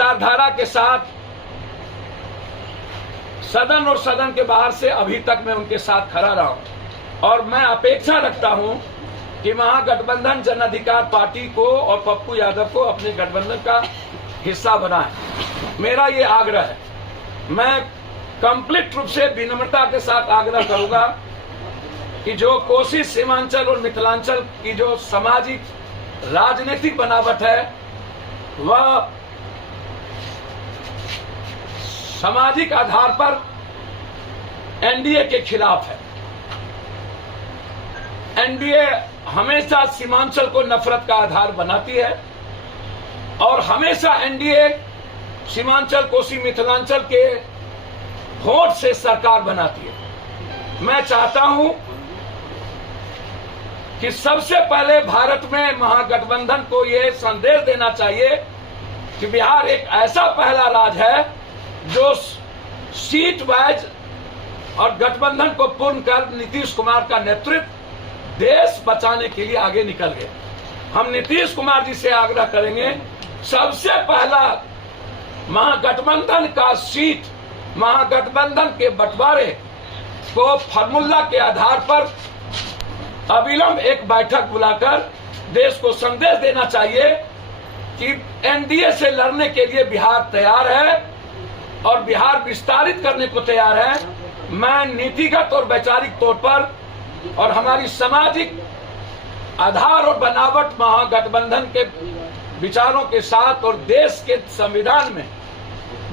विचारधारा के साथ सदन और सदन के बाहर से अभी तक मैं उनके साथ खड़ा रहा हूं और मैं अपेक्षा रखता हूं कि महागठबंधन जन अधिकार पार्टी को और पप्पू यादव को अपने गठबंधन का हिस्सा बनाएं। मेरा ये आग्रह है। मैं कंप्लीट रूप से विनम्रता के साथ आग्रह करूंगा कि जो कोसी सीमांचल और मिथिलांचल की जो सामाजिक राजनीतिक बनावट है वह सामाजिक आधार पर एनडीए के खिलाफ है। एनडीए हमेशा सीमांचल को नफरत का आधार बनाती है और हमेशा एनडीए सीमांचल कोसी मिथिलांचल के वोट से सरकार बनाती है। मैं चाहता हूं कि सबसे पहले भारत में महागठबंधन को यह संदेश देना चाहिए कि बिहार एक ऐसा पहला राज्य है जो सीट वाइज और गठबंधन को पूर्ण कर नीतीश कुमार का नेतृत्व देश बचाने के लिए आगे निकल गए। हम नीतीश कुमार जी से आग्रह करेंगे, सबसे पहला महागठबंधन का सीट, महागठबंधन के बंटवारे को फार्मूला के आधार पर अविलंब एक बैठक बुलाकर देश को संदेश देना चाहिए कि एनडीए से लड़ने के लिए बिहार तैयार है और बिहार विस्तारित करने को तैयार है। मैं नीतिगत और वैचारिक तौर पर और हमारी सामाजिक आधार और बनावट महागठबंधन के विचारों के साथ और देश के संविधान में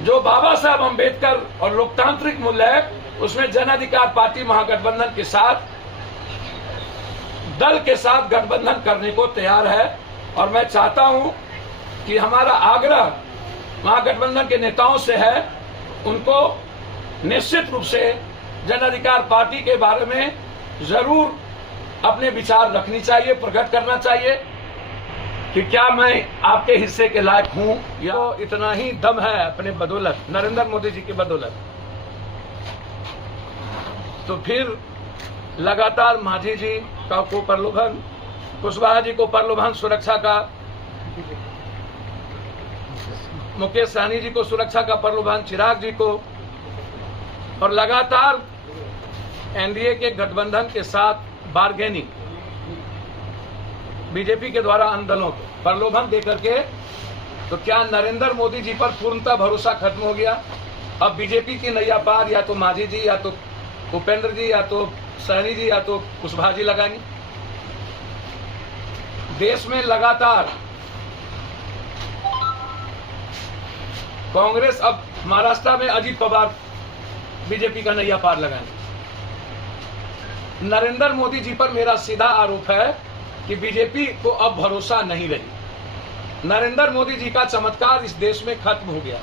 जो बाबा साहब अम्बेडकर और लोकतांत्रिक मूल्य है उसमें जन अधिकार पार्टी महागठबंधन के साथ दल के साथ गठबंधन करने को तैयार है। और मैं चाहता हूं कि हमारा आग्रह महागठबंधन के नेताओं से है, उनको निश्चित रूप से जन अधिकार पार्टी के बारे में जरूर अपने विचार रखनी चाहिए, प्रकट करना चाहिए कि क्या मैं आपके हिस्से के लायक हूं या तो इतना ही दम है अपने बदौलत, नरेंद्र मोदी जी की बदौलत। तो फिर लगातार मांझी जी को प्रलोभन, कुशवाहा जी को प्रलोभन सुरक्षा का, मुकेश सहनी जी को सुरक्षा का प्रलोभन, चिराग जी को, और लगातार एनडीए के गठबंधन के साथ बार्गेनिंग बीजेपी के द्वारा अन्य दलों को प्रलोभन देकर के, तो क्या नरेंद्र मोदी जी पर पूर्णतः भरोसा खत्म हो गया? अब बीजेपी की नैया पार या तो मांझी जी या तो उपेंद्र जी या तो सहनी जी या तो कुशवाहा जी लगाएंगे। देश में लगातार कांग्रेस, अब महाराष्ट्र में अजीत पवार बीजेपी का नैया पार लगाएंगे। नरेंद्र मोदी जी पर मेरा सीधा आरोप है कि बीजेपी को अब भरोसा नहीं रही। नरेंद्र मोदी जी का चमत्कार इस देश में खत्म हो गया।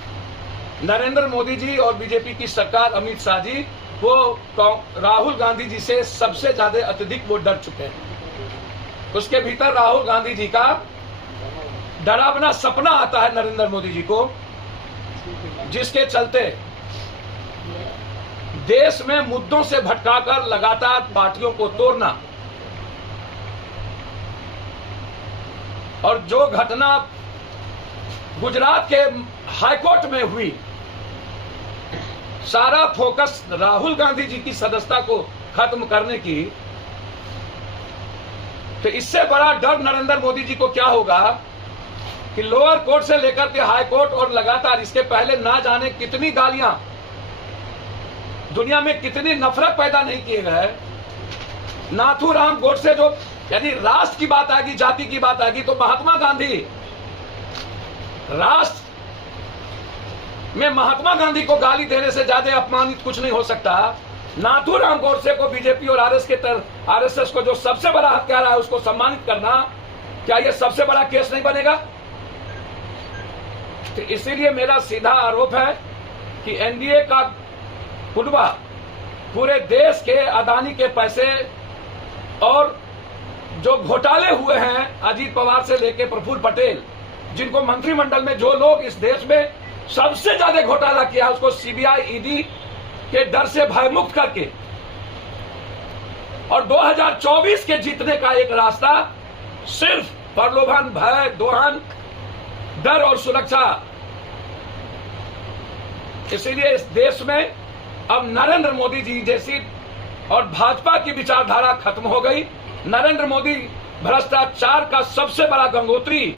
नरेंद्र मोदी जी और बीजेपी की सरकार, अमित शाह जी, वो राहुल गांधी जी से सबसे ज्यादा अत्यधिक वो डर चुके हैं। उसके भीतर राहुल गांधी जी का डरावना सपना आता है नरेंद्र मोदी जी को, जिसके चलते देश में मुद्दों से भटकाकर लगातार पार्टियों को तोड़ना, और जो घटना गुजरात के हाईकोर्ट में हुई, सारा फोकस राहुल गांधी जी की सदस्यता को खत्म करने की, तो इससे बड़ा डर नरेंद्र मोदी जी को क्या होगा कि लोअर कोर्ट से लेकर के हाई कोर्ट और लगातार इसके पहले ना जाने कितनी गालियां, दुनिया में कितनी नफरत पैदा नहीं किए गए। नाथूराम गोडसे, जो यदि राष्ट्र की बात आएगी, जाति की बात आएगी, तो महात्मा गांधी, राष्ट्र में महात्मा गांधी को गाली देने से ज्यादा अपमानित कुछ नहीं हो सकता। नाथूराम गोडसे को बीजेपी और आरएसएस को, जो सबसे बड़ा हत्यारा है, उसको सम्मानित करना, क्या यह सबसे बड़ा केस नहीं बनेगा? तो इसीलिए मेरा सीधा आरोप है कि एनडीए का कुनबा पूरे देश के अदानी के पैसे और जो घोटाले हुए हैं, अजीत पवार से लेकर प्रफुल्ल पटेल, जिनको मंत्रिमंडल में जो लोग इस देश में सबसे ज्यादा घोटाला किया, उसको सीबीआई, ईडी के डर से भयमुक्त करके, और 2024 के जीतने का एक रास्ता सिर्फ प्रलोभन, भय, दोहन, डर और सुरक्षा इसीलिए इस देश में अब नरेंद्र मोदी जी जैसी और भाजपा की विचारधारा खत्म हो गई। नरेंद्र मोदी भ्रष्टाचार का सबसे बड़ा गंगोत्री